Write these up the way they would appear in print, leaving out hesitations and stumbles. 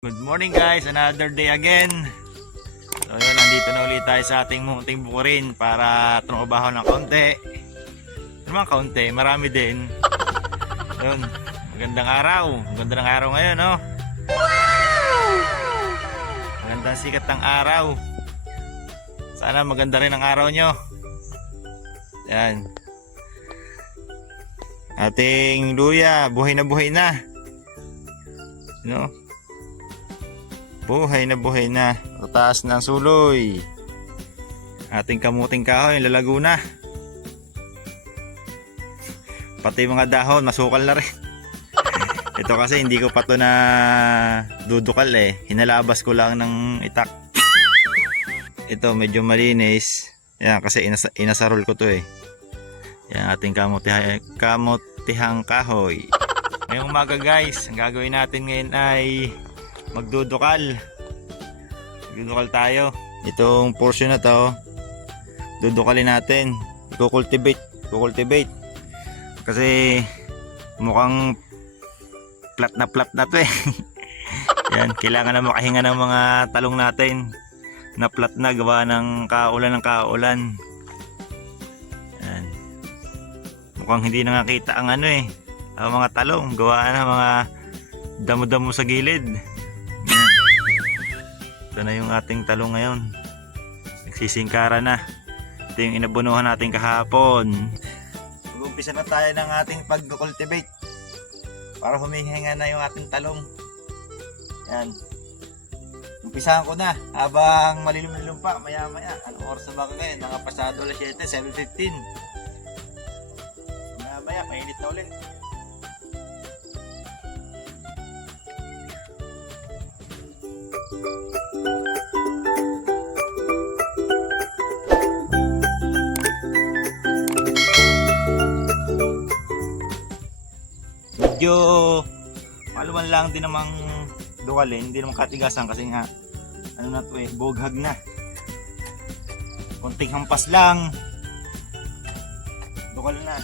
Good morning guys, another day again. So yun, nandito na ulit tayo sa ating munting bukurin para trumabaho ng kaunti. Naman kaunti, marami din. Yun, magandang araw. Magandang araw ngayon, no? Wow! Magandang sikat ng araw. Sana maganda rin ang araw nyo. Yan. Ating luya, buhay na. No? Buhay na taas ng suloy. Ating kamuting kahoy lalago na, pati mga dahon masukal na rin. Ito kasi hindi ko pa to na dudukal hinalabas ko lang ng itak. Ito medyo malinis yan kasi inasarol ko to yan ating kamutihang kahoy. Ngayong umaga guys, ang gagawin natin ngayon ay magdudukal tayo. Itong portion na to dudukalin natin, i-cultivate kasi mukhang plat na to yan, kailangan na makahinga ng mga talong natin na plat na gawa ng kaulan. Yan. Mukhang hindi na nakita ang ang mga talong gawa ng mga damo-damo sa gilid. Ito na yung ating talong ngayon, nagsisingkara na. Ito yung inabunuhan natin kahapon. Mag-umpisa na tayo ng ating pag-cultivate para humihinga na yung ating talong. Yan, umpisahan ko na habang malilim pa. Maya anong oras na ba ngayon? Mga pasado alas 7, 7:15. Maya mainit na ulit. Medyo maluwan lang din namang dukalin, hindi naman katigasan kasi nga na to bughag na. Konting hampas lang dukal na.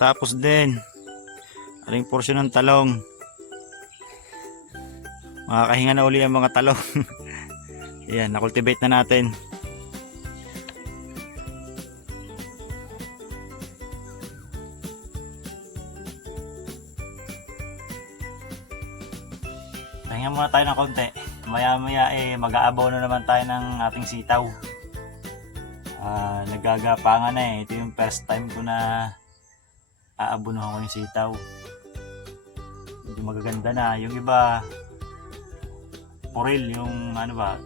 Tapos din aling porsyon ng talong, makakahinga na uli ang mga talong. Ayan, na-cultivate na natin. Pahinga muna tayo ng konti. Maya mag-aabono naman tayo ng ating sitaw. Nagagapangan na eh. Ito yung first time ko na aabunuhan ko yung sitaw. Medyo magaganda na. Yung iba puril, yung ano ba,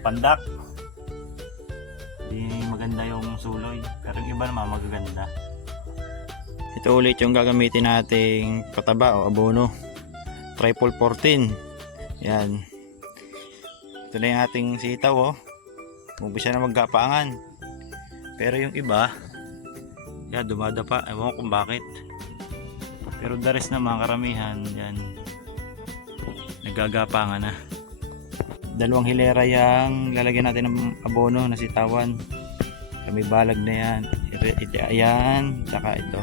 pandak. Hindi maganda yung suloy. Pero yung iba naman magaganda. Ito ulit yung gagamitin nating pataba o abono. Triple 14. Yan. Ito na yung ating sitaw oh. Umpisa na maggapangan. Pero yung iba, yan dumadapa. Ewan ko kung bakit. Pero the rest naman karamihan yan nagagapangan na. Dalawang hilera yung lalagyan natin ng abono na sitawan. Kami balag na yan. Ayan, saka ito.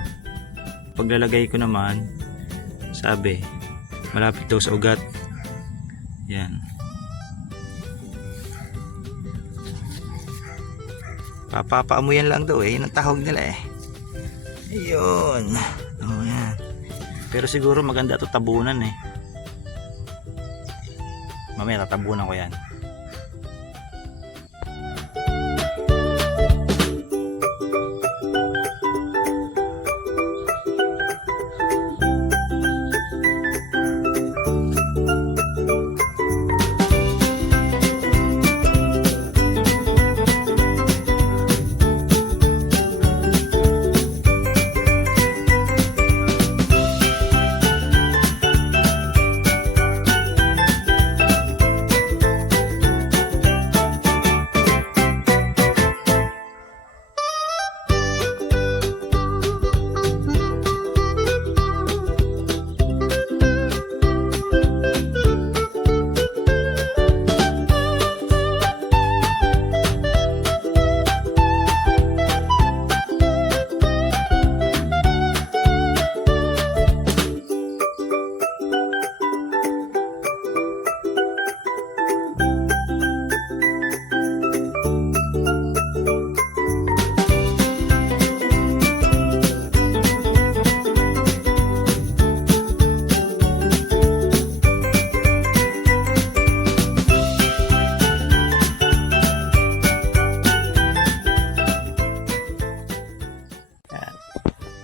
Paglalagay ko naman, sabi, malapit daw sa ugat. Yan. Papapaamuyan lang daw eh. Yun ang tahog nila eh. Ayun. Oh, yan. Pero siguro maganda ito tabunan eh. Mamaya tatabunan ko yan.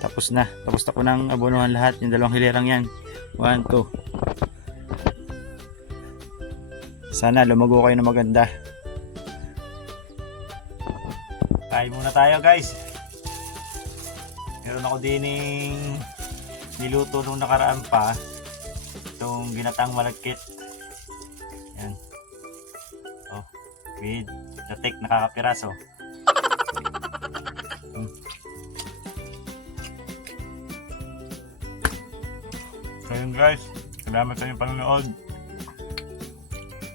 Tapos na ko nang abonohan lahat yung dalawang hilerang yan. 1, 2. Sana lumago kayo na maganda. Kain muna tayo guys. Meron ako dining niluto nung nakaraan pa. Itong ginatang malagkit. Yan. Oh, with datik nakakapiraso. So yun guys, salamat sa inyong panonood.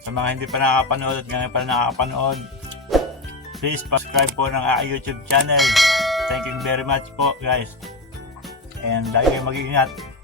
Sa mga hindi pa nakakapanood at ngayon pa nakakapanood, please subscribe po ng aking YouTube channel. Thank you very much po guys. And lagi kayong mag-iingat.